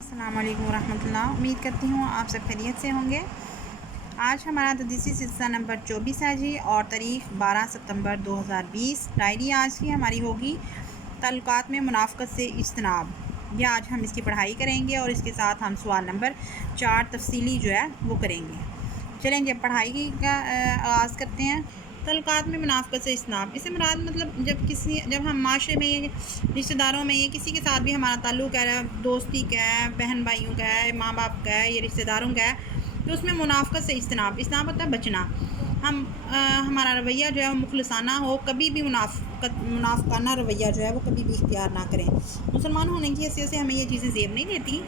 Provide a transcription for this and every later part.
السلام علیکم ورحمۃ اللہ. امید کرتی ہوں آپ سب خیریت سے ہوں گے. آج ہمارا تدریسی سلسلہ نمبر 24 ہے جی، اور تاریخ 12 ستمبر 2020. ڈائری آج کی ہماری ہوگی تعلقات میں منافقت سے اجتناب. یہ آج ہم اس کی پڑھائی کریں گے اور اس کے ساتھ ہم سوال نمبر 4 تفصیلی جو ہے وہ کریں گے. چلیں جب پڑھائی کا آغاز کرتے ہیں. تعلقات میں منافقت سے اجتناب، اس سے مراد مطلب جب ہم معاشرے میں، رشتہ داروں میں، یا کسی کے ساتھ بھی ہمارا تعلق ہے، دوستی کا ہے، بہن بھائیوں کا ہے، ماں باپ کا ہے، یا رشتہ داروں کا ہے، تو اس میں منافقت سے اجتناب ہوتا ہے بچنا. ہمارا رویہ جو ہے وہ مخلصانہ ہو، کبھی بھی منافقانہ رویہ جو ہے وہ کبھی بھی اختیار نہ کریں. مسلمان ہونے کی حیثیت سے ہمیں یہ چیزیں زیب نہیں دیتی،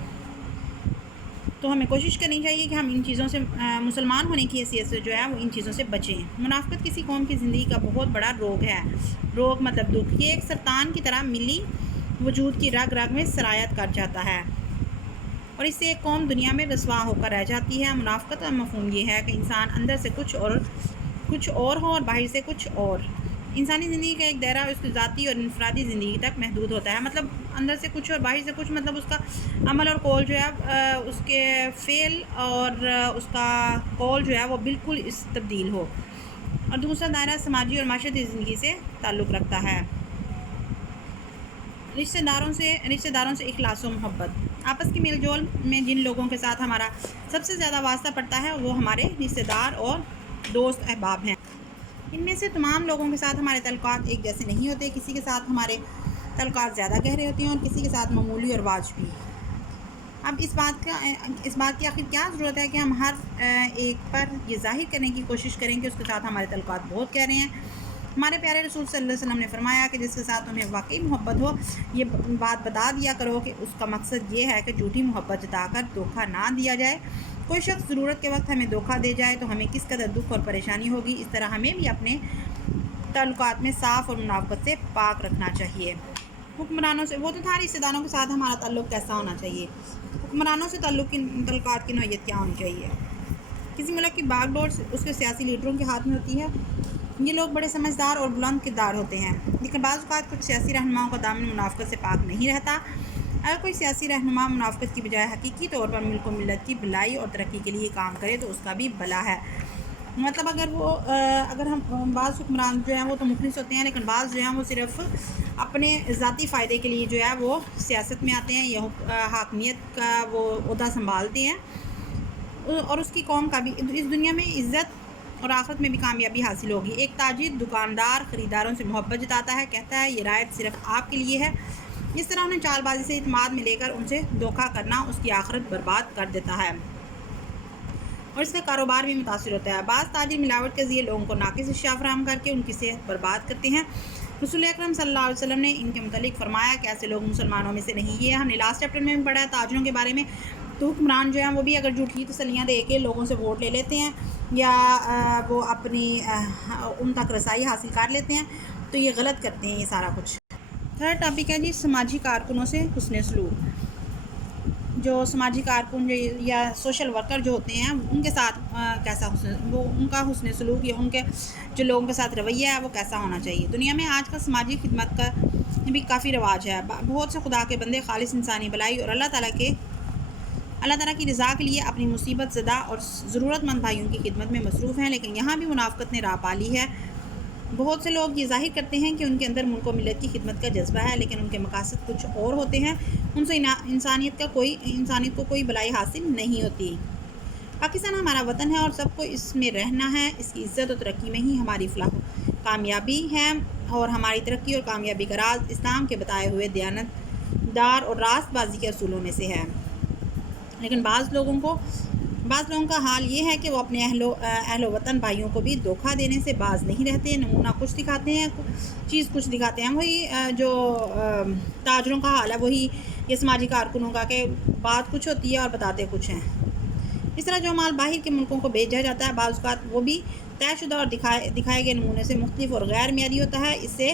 تو ہمیں کوشش کرنی چاہیے کہ ہم ان چیزوں سے، مسلمان ہونے کی حیثیت سے جو ہے وہ ان چیزوں سے بچیں. منافقت کسی قوم کی زندگی کا بہت بڑا روگ ہے. روگ مطلب دکھ. یہ ایک سرطان کی طرح ملی وجود کی رگ رگ میں سرایت کر جاتا ہے اور اس سے ایک قوم دنیا میں رسوا ہو کر رہ جاتی ہے. منافقت کا مفہوم یہ ہے کہ انسان اندر سے کچھ اور ہو اور باہر سے کچھ اور. انسانی زندگی کا ایک دائرہ اس کی ذاتی اور انفرادی زندگی تک محدود ہوتا ہے. مطلب اندر سے کچھ اور باہر سے کچھ، مطلب اس کا عمل اور قول جو ہے، اس کے فعل اور اس کا قول جو ہے وہ بالکل تبدیل ہو. اور دوسرا دائرہ سماجی اور معاشرتی زندگی سے تعلق رکھتا ہے. رشتہ داروں سے اخلاص و محبت. آپس کے میل جول میں جن لوگوں کے ساتھ ہمارا سب سے زیادہ واسطہ پڑتا ہے وہ ہمارے رشتہ دار اور دوست احباب ہیں. ان میں سے تمام لوگوں کے ساتھ ہمارے تعلقات ایک جیسے نہیں ہوتے. کسی کے ساتھ ہمارے تعلقات زیادہ گہرے ہوتے ہیں اور کسی کے ساتھ معمولی اور واجبی. اب اس بات کی آخر کیا ضرورت ہے کہ ہم ہر ایک پر یہ ظاہر کرنے کی کوشش کریں کہ اس کے ساتھ ہمارے تعلقات بہت گہرے ہیں. ہمارے پیارے رسول صلی اللہ علیہ وسلم نے فرمایا کہ جس کے ساتھ تمہیں واقعی محبت ہو، یہ بات بتا دیا کرو کہ اس کا مقصد یہ ہے کہ جھوٹی محبت جتا کر دھوکہ نہ دیا جائے. کوئی شخص ضرورت کے وقت ہمیں دھوکہ دے جائے تو ہمیں کس قدر دکھ اور پریشانی ہوگی. اس طرح ہمیں بھی اپنے تعلقات میں صاف اور منافقت سے پاک رکھنا چاہیے. حکمرانوں سے، وہ تو تھا رشتہ داروں کے ساتھ ہمارا تعلق کیسا ہونا چاہیے. حکمرانوں سے تعلقات کی نوعیت کیا ہونی چاہیے. کسی ملک کی باغ ڈور اس کے سیاسی لیڈروں کے ہاتھ میں ہوتی ہے. یہ لوگ بڑے سمجھدار اور بلند کردار ہوتے ہیں، لیکن بعض اوقات کچھ سیاسی رہنماؤں کا دامن منافقت سے پاک نہیں رہتا. اگر کوئی سیاسی رہنما منافقت کی بجائے حقیقی طور پر ملک و ملت کی بھلائی اور ترقی کے لیے کام کرے تو اس کا بھی بھلا ہے. مطلب اگر ہم بعض حکمران جو ہیں وہ تو مخلص ہوتے ہیں، لیکن بعض جو ہیں وہ صرف اپنے ذاتی فائدے کے لیے جو ہے وہ سیاست میں آتے ہیں یا حاکمیت کا وہ عہدہ سنبھالتے ہیں، اور اس کی قوم کا بھی اس دنیا میں عزت اور آخرت میں بھی کامیابی حاصل ہوگی. ایک تاجر دکاندار خریداروں سے محبت جتاتا ہے، کہتا ہے یہ رعایت صرف آپ کے لیے ہے. اس طرح انہیں چال بازی سے اعتماد میں لے کر ان سے دھوکہ کرنا اس کی آخرت برباد کر دیتا ہے اور اس کا کاروبار بھی متاثر ہوتا ہے. بعض تاجر ملاوٹ کے ذریعے لوگوں کو ناقص اشیاء فراہم کر کے ان کی صحت برباد کرتے ہیں. رسول اکرم صلی اللہ علیہ وسلم نے ان کے متعلق فرمایا کہ ایسے لوگ مسلمانوں میں سے نہیں. یہ ہم نے لاسٹ چیپٹر میں بھی پڑھا ہے تاجروں کے بارے میں. تو حکمران جو ہیں وہ بھی اگر جھوٹی تسلیاں دے کے لوگوں سے ووٹ لے لیتے ہیں یا وہ اپنی ان تک رسائی حاصل کر لیتے ہیں تو یہ غلط کرتے ہیں. یہ سارا کچھ. تھرڈ ٹاپک ہے جی سماجی کارکنوں سے حسن سلوک. جو سماجی کارکن یا سوشل ورکر جو ہوتے ہیں ان کے ساتھ کیسا ان کا حسن سلوک یا ان کے جو لوگوں کے ساتھ رویہ ہے وہ کیسا ہونا چاہیے. دنیا میں آج کل سماجی خدمت کا بھی کافی رواج ہے. بہت سے خدا کے بندے خالص انسانی بھلائی اور اللہ تعالیٰ کی رضا کے لیے اپنی مصیبت زدہ اور ضرورت مند بھائیوں کی خدمت میں مصروف ہیں، لیکن یہاں بھی منافقت نے راہ پا لی ہے. بہت سے لوگ یہ ظاہر کرتے ہیں کہ ان کے اندر ملک و ملت کی خدمت کا جذبہ ہے، لیکن ان کے مقاصد کچھ اور ہوتے ہیں. ان سے انسانیت کو کوئی بھلائی حاصل نہیں ہوتی. پاکستان ہمارا وطن ہے اور سب کو اس میں رہنا ہے. اس کی عزت و ترقی میں ہی ہماری فلاح و کامیابی ہے، اور ہماری ترقی اور کامیابی کا راز اسلام کے بتائے ہوئے دیانت دار اور راست بازی کے اصولوں میں سے ہے. لیکن بعض لوگوں کا حال یہ ہے کہ وہ اپنے اہل و وطن بھائیوں کو بھی دھوکہ دینے سے باز نہیں رہتے. نمونہ کچھ دکھاتے ہیں، چیز کچھ دکھاتے ہیں. وہی جو تاجروں کا حال ہے وہی یہ سماجی کارکنوں کا، کہ بات کچھ ہوتی ہے اور بتاتے کچھ ہیں. اس طرح جو مال باہر کے ملکوں کو بھیجا جاتا ہے بعض اوقات وہ بھی طے شدہ اور دکھائے گئے نمونے سے مختلف اور غیر معیاری ہوتا ہے. اس سے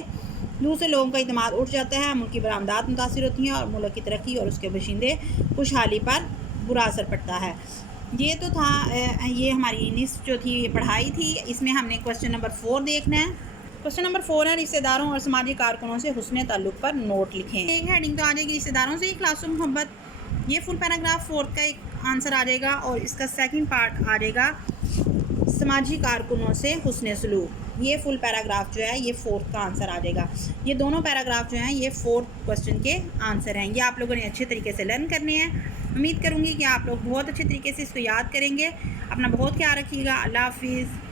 دوسرے لوگوں کا اعتماد اٹھ جاتا ہے، ملک کی برآمدات متاثر ہوتی ہیں اور ملک کی ترقی اور اس کے باشندے خوشحالی پر برا اثر پڑتا ہے. یہ تو تھا، یہ ہماری نصف جو تھی یہ پڑھائی تھی. اس میں ہم نے کوسچن نمبر 4 دیکھنا ہے. کوسچن نمبر 4 ہے رشتہ داروں اور سماجی کارکنوں سے حسن تعلق پر نوٹ لکھیں. ایک ہیڈنگ تو آ جائے گی رشتہ داروں سے اخلاص و محبت. یہ فل پیراگراف فورتھ کا ایک آنسر آ جائے گا، اور اس کا سیکنڈ پارٹ آ جائے گا سماجی کارکنوں سے حسن سلوک۔ یہ فل پیراگراف جو ہے یہ فورتھ کا آنسر آ جائے گا۔ یہ دونوں پیراگراف جو ہیں یہ فورتھ کوسچن کے آنسر ہیں۔ یہ آپ لوگوں نے اچھے طریقے سے لرن کرنے ہیں۔ امید کروں گی کہ آپ لوگ بہت اچھے طریقے سے اس کو یاد کریں گے۔ اپنا بہت خیال رکھیے گا۔ اللہ حافظ۔